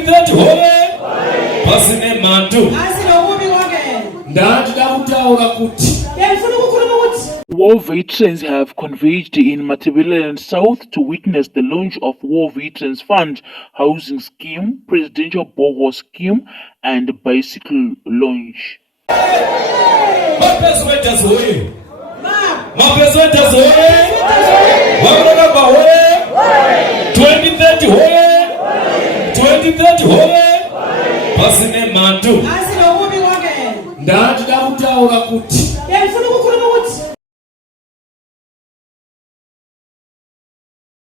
2030 hole pasine mantu ndati dakutaura kuti War veterans have converged in Matabeleland South to witness the launch of War Veterans Fund Housing Scheme, Presidential Boho Scheme, and Bicycle Launch. Mapeswetas hoye 2030 hole 2030 hole pasine mantu ndati dakutaura kuti